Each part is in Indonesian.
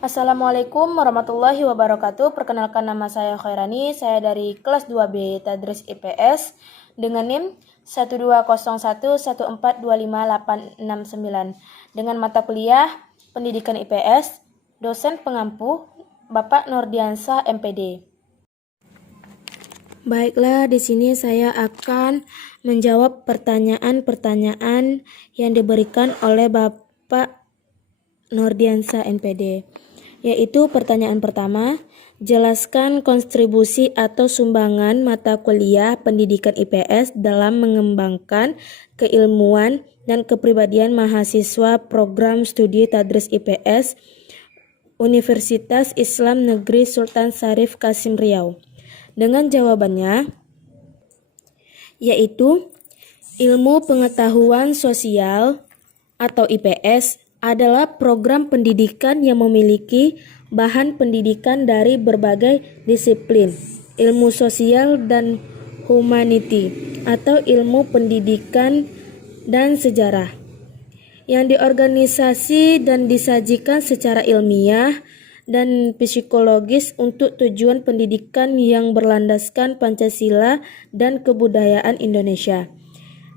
Assalamualaikum warahmatullahi wabarakatuh. Perkenalkan, nama saya Khairani. Saya dari kelas 2B Tadris IPS dengan NIM 12011425869 dengan mata kuliah Pendidikan IPS, dosen pengampu Bapak Nurdiansah MPD. Baiklah, di sini saya akan menjawab pertanyaan-pertanyaan yang diberikan oleh Bapak Nurdiansah MPD. Yaitu pertanyaan pertama, jelaskan kontribusi atau sumbangan mata kuliah pendidikan IPS dalam mengembangkan keilmuan dan kepribadian mahasiswa program studi Tadris IPS Universitas Islam Negeri Sultan Syarif Kasim Riau. Dengan jawabannya, yaitu ilmu pengetahuan sosial atau IPS adalah program pendidikan yang memiliki bahan pendidikan dari berbagai disiplin, ilmu sosial dan humanity atau ilmu pendidikan dan sejarah, yang diorganisasi dan disajikan secara ilmiah dan psikologis untuk tujuan pendidikan yang berlandaskan Pancasila dan kebudayaan Indonesia.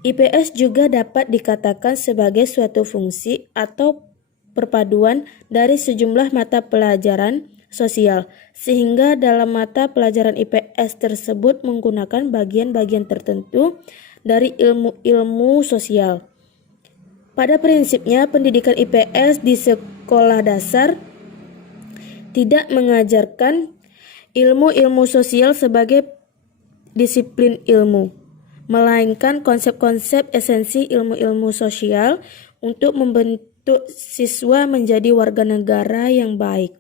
IPS juga dapat dikatakan sebagai suatu fungsi atau perpaduan dari sejumlah mata pelajaran sosial, sehingga dalam mata pelajaran IPS tersebut menggunakan bagian-bagian tertentu dari ilmu-ilmu sosial. Pada prinsipnya, pendidikan IPS di sekolah dasar tidak mengajarkan ilmu-ilmu sosial sebagai disiplin ilmu, melainkan konsep-konsep esensi ilmu-ilmu sosial untuk membentuk siswa menjadi warga negara yang baik.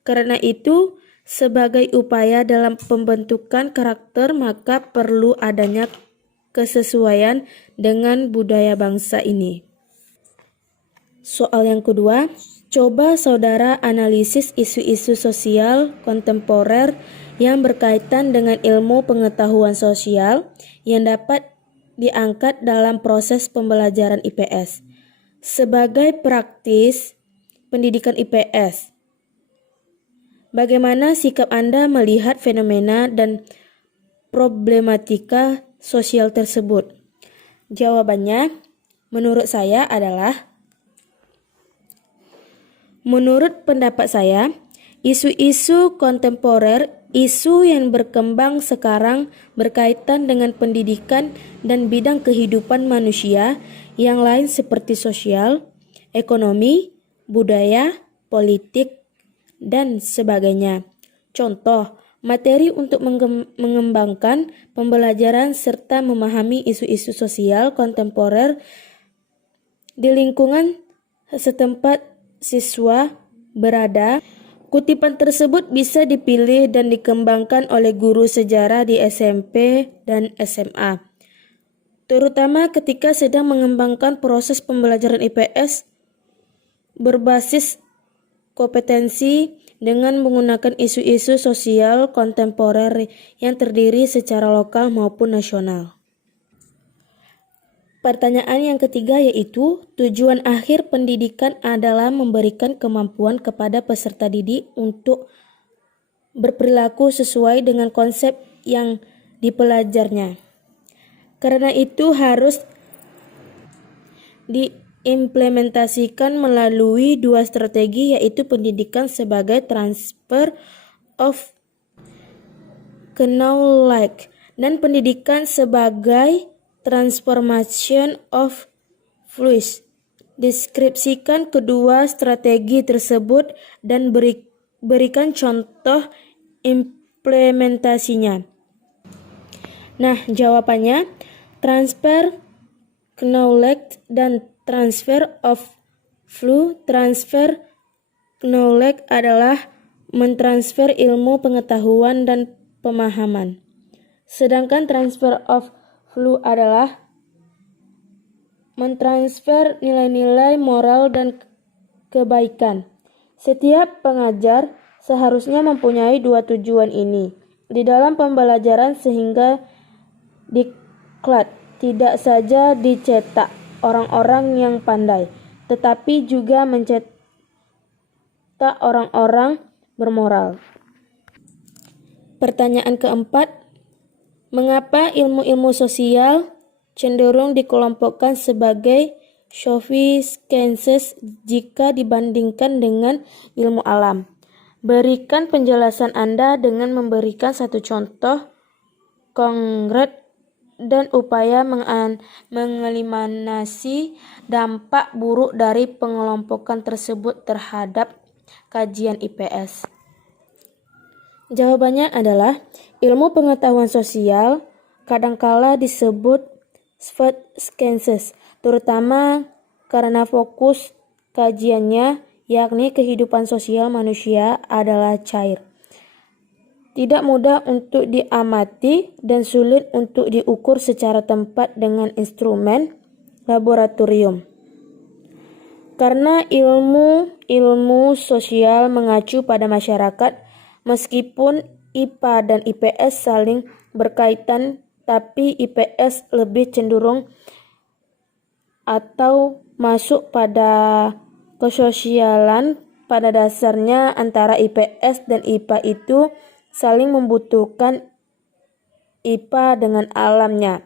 Karena itu, sebagai upaya dalam pembentukan karakter, maka perlu adanya kesesuaian dengan budaya bangsa ini. Soal yang kedua, coba saudara analisis isu-isu sosial kontemporer yang berkaitan dengan ilmu pengetahuan sosial yang dapat diangkat dalam proses pembelajaran IPS. Sebagai praktis pendidikan IPS, bagaimana sikap Anda melihat fenomena dan problematika sosial tersebut? Jawabannya, menurut saya adalah, menurut pendapat saya, isu-isu kontemporer, isu yang berkembang sekarang berkaitan dengan pendidikan dan bidang kehidupan manusia yang lain seperti sosial, ekonomi, budaya, politik, dan sebagainya. Contoh, materi untuk mengembangkan pembelajaran serta memahami isu-isu sosial kontemporer di lingkungan setempat siswa berada. Kutipan tersebut bisa dipilih dan dikembangkan oleh guru sejarah di SMP dan SMA, terutama ketika sedang mengembangkan proses pembelajaran IPS berbasis kompetensi dengan menggunakan isu-isu sosial kontemporer yang terdiri secara lokal maupun nasional. Pertanyaan yang ketiga yaitu, tujuan akhir pendidikan adalah memberikan kemampuan kepada peserta didik untuk berperilaku sesuai dengan konsep yang dipelajarnya. Karena itu harus diimplementasikan melalui dua strategi, yaitu pendidikan sebagai transfer of knowledge dan pendidikan sebagai transformation of fluids. Deskripsikan kedua strategi tersebut dan berikan contoh implementasinya. Nah, jawabannya, transfer knowledge dan transfer of fluid. Transfer knowledge adalah mentransfer ilmu pengetahuan dan pemahaman. Sedangkan transfer of fluid adalah mentransfer nilai-nilai moral dan kebaikan. Setiap pengajar seharusnya mempunyai dua tujuan ini di dalam pembelajaran, sehingga diklat tidak saja dicetak orang-orang yang pandai, tetapi juga serta orang-orang bermoral. Pertanyaan keempat, mengapa ilmu-ilmu sosial cenderung dikelompokkan sebagai soft sciences jika dibandingkan dengan ilmu alam? Berikan penjelasan Anda dengan memberikan satu contoh konkret dan upaya mengeliminasi dampak buruk dari pengelompokan tersebut terhadap kajian IPS. Jawabannya adalah ilmu pengetahuan sosial kadangkala disebut soft sciences, terutama karena fokus kajiannya yakni kehidupan sosial manusia adalah cair, tidak mudah untuk diamati dan sulit untuk diukur secara tepat dengan instrumen laboratorium. Karena ilmu sosial mengacu pada masyarakat, meskipun IPA dan IPS saling berkaitan, tapi IPS lebih cenderung atau masuk pada kesosialan. Pada dasarnya antara IPS dan IPA itu saling membutuhkan, IPA dengan alamnya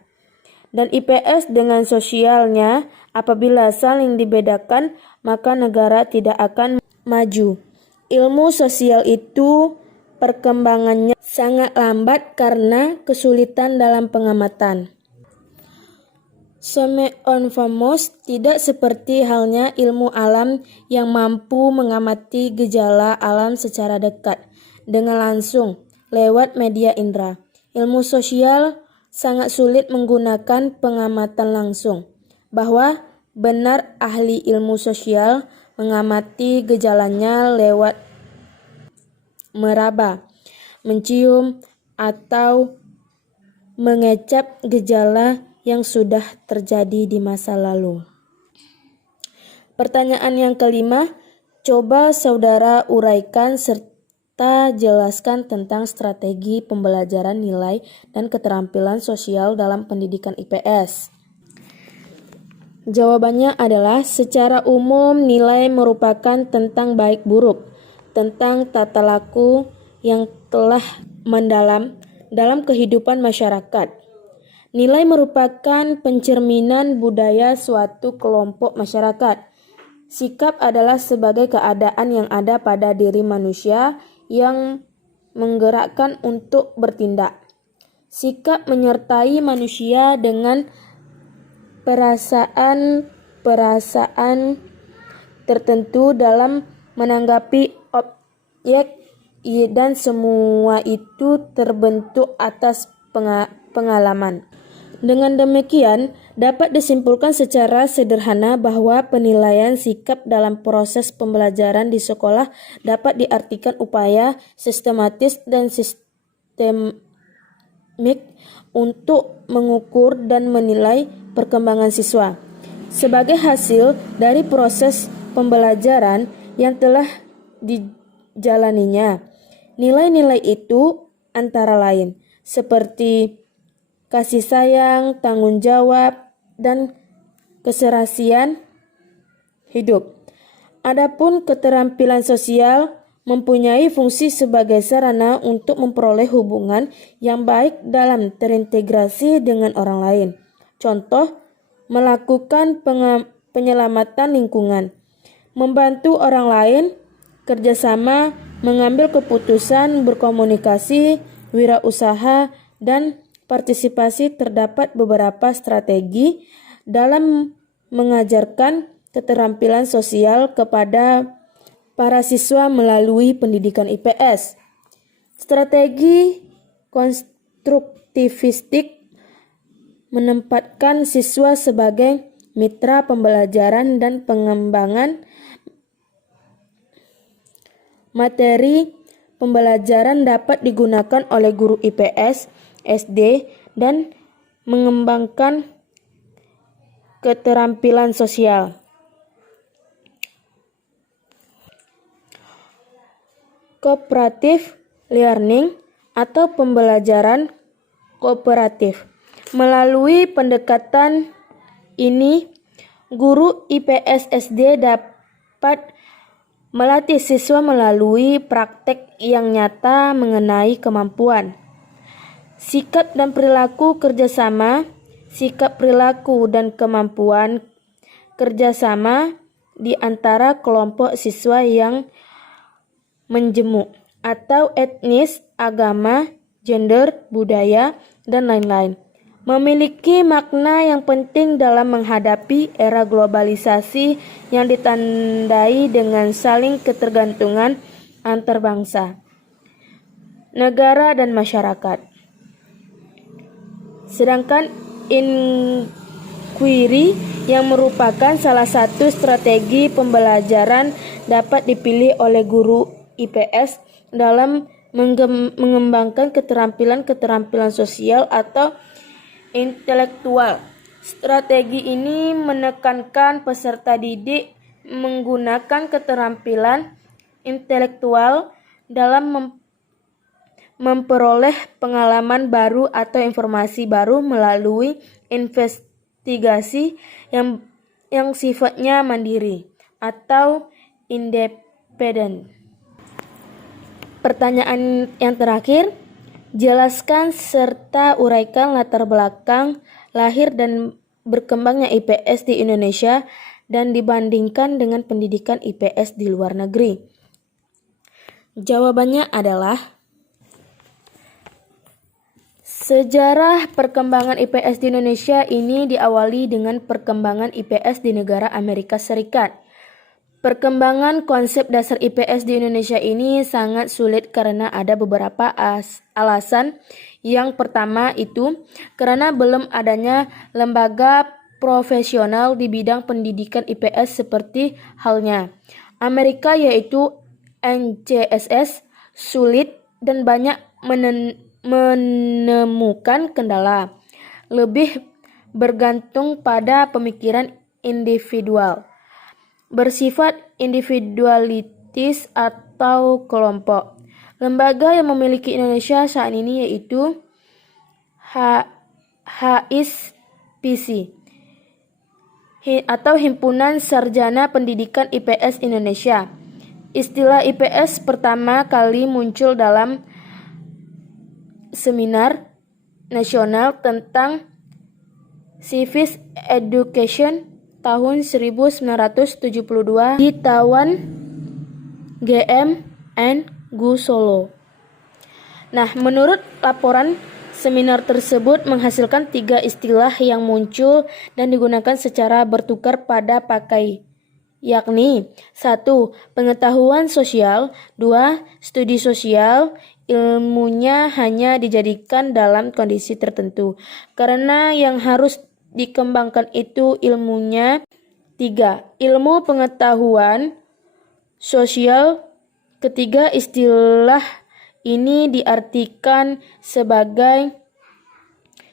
dan IPS dengan sosialnya. Apabila saling dibedakan, maka negara tidak akan maju. Ilmu sosial itu perkembangannya sangat lambat karena kesulitan dalam pengamatan. Famous tidak seperti halnya ilmu alam yang mampu mengamati gejala alam secara dekat dengan langsung lewat media indera. Ilmu sosial sangat sulit menggunakan pengamatan langsung. Bahwa benar ahli ilmu sosial mengamati gejalanya lewat meraba, mencium, atau mengecap gejala yang sudah terjadi di masa lalu. Pertanyaan yang kelima, coba saudara uraikan serta jelaskan tentang strategi pembelajaran nilai dan keterampilan sosial dalam pendidikan IPS. Jawabannya adalah secara umum nilai merupakan tentang baik buruk, tentang tata laku yang telah mendalam dalam kehidupan masyarakat. Nilai merupakan pencerminan budaya suatu kelompok masyarakat. Sikap adalah sebagai keadaan yang ada pada diri manusia yang menggerakkan untuk bertindak. Sikap menyertai manusia dengan perasaan tertentu dalam menanggapi objek, dan semua itu terbentuk atas pengalaman. Dengan demikian, dapat disimpulkan secara sederhana bahwa penilaian sikap dalam proses pembelajaran di sekolah dapat diartikan upaya sistematis dan sistemik untuk mengukur dan menilai perkembangan siswa. Sebagai hasil dari proses pembelajaran yang telah dijalaninya, nilai-nilai itu antara lain seperti kasih sayang, tanggung jawab, dan keserasian hidup. Adapun keterampilan sosial mempunyai fungsi sebagai sarana untuk memperoleh hubungan yang baik dalam terintegrasi dengan orang lain. Contoh, melakukan penyelamatan lingkungan, membantu orang lain, kerjasama, mengambil keputusan, berkomunikasi, wirausaha, dan partisipasi. Terdapat beberapa strategi dalam mengajarkan keterampilan sosial kepada para siswa melalui pendidikan IPS. Strategi konstruktivistik menempatkan siswa sebagai mitra pembelajaran dan pengembangan materi pembelajaran dapat digunakan oleh guru IPS SD dan mengembangkan keterampilan sosial. Cooperative learning atau pembelajaran kooperatif. Melalui pendekatan ini, guru IPS SD dapat Melatih siswa melalui praktek yang nyata mengenai kemampuan. Sikap dan perilaku kerjasama. Sikap, perilaku, dan kemampuan kerjasama di antara kelompok siswa yang menjemuk atau etnis, agama, gender, budaya, dan lain-lain. Memiliki makna yang penting dalam menghadapi era globalisasi yang ditandai dengan saling ketergantungan antar bangsa, negara, dan masyarakat. Sedangkan inquiry yang merupakan salah satu strategi pembelajaran dapat dipilih oleh guru IPS dalam mengembangkan keterampilan-keterampilan sosial atau intelektual. Strategi ini menekankan peserta didik menggunakan keterampilan intelektual dalam memperoleh pengalaman baru atau informasi baru melalui investigasi yang sifatnya mandiri atau independen. Pertanyaan yang terakhir, jelaskan serta uraikan latar belakang lahir dan berkembangnya IPS di Indonesia dan dibandingkan dengan pendidikan IPS di luar negeri. Jawabannya adalah sejarah perkembangan IPS di Indonesia ini diawali dengan perkembangan IPS di negara Amerika Serikat. Perkembangan konsep dasar IPS di Indonesia ini sangat sulit karena ada beberapa alasan. Yang pertama itu karena belum adanya lembaga profesional di bidang pendidikan IPS seperti halnya Amerika, yaitu NCSS, sulit dan banyak menemukan kendala, lebih bergantung pada pemikiran individual, bersifat individualitis atau kelompok. Lembaga yang memiliki Indonesia saat ini yaitu HISPC atau Himpunan Sarjana Pendidikan IPS Indonesia. Istilah IPS pertama kali muncul dalam Seminar Nasional tentang Civic Education tahun 1972 di Tawan GM Gu Solo. Nah, menurut laporan, seminar tersebut menghasilkan 3 istilah yang muncul dan digunakan secara bertukar pada pakai, yakni 1. Pengetahuan sosial, 2. Studi sosial, ilmunya hanya dijadikan dalam kondisi tertentu, karena yang harus dikembangkan itu ilmunya. 3. Ilmu pengetahuan sosial. Ketiga, istilah ini diartikan sebagai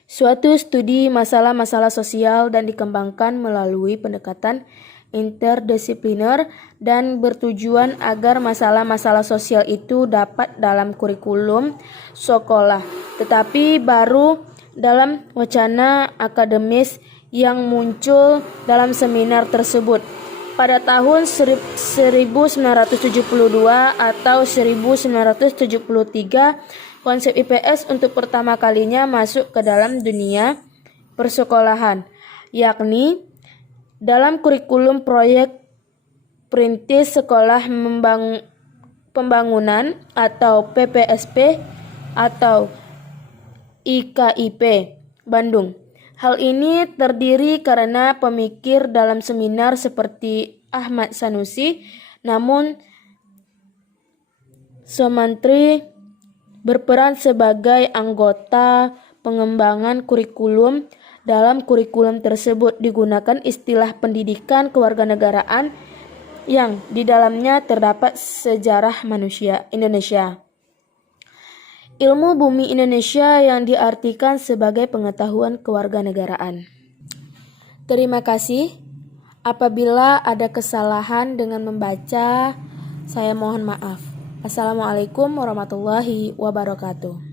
suatu studi masalah-masalah sosial dan dikembangkan melalui pendekatan interdisipliner dan bertujuan agar masalah-masalah sosial itu dapat dalam kurikulum sekolah, tetapi baru dalam wacana akademis yang muncul dalam seminar tersebut. Pada tahun 1972 atau 1973, konsep IPS untuk pertama kalinya masuk ke dalam dunia persekolahan, yakni dalam kurikulum proyek Perintis Sekolah Pembangunan atau PPSP atau IKIP Bandung. Hal ini terdiri karena pemikir dalam seminar seperti Ahmad Sanusi, namun Sumantri berperan sebagai anggota pengembangan kurikulum. Dalam kurikulum tersebut digunakan istilah pendidikan kewarganegaraan yang di dalamnya terdapat sejarah manusia Indonesia, ilmu bumi Indonesia yang diartikan sebagai pengetahuan kewarganegaraan. Terima kasih. Apabila ada kesalahan dengan membaca, saya mohon maaf. Assalamualaikum warahmatullahi wabarakatuh.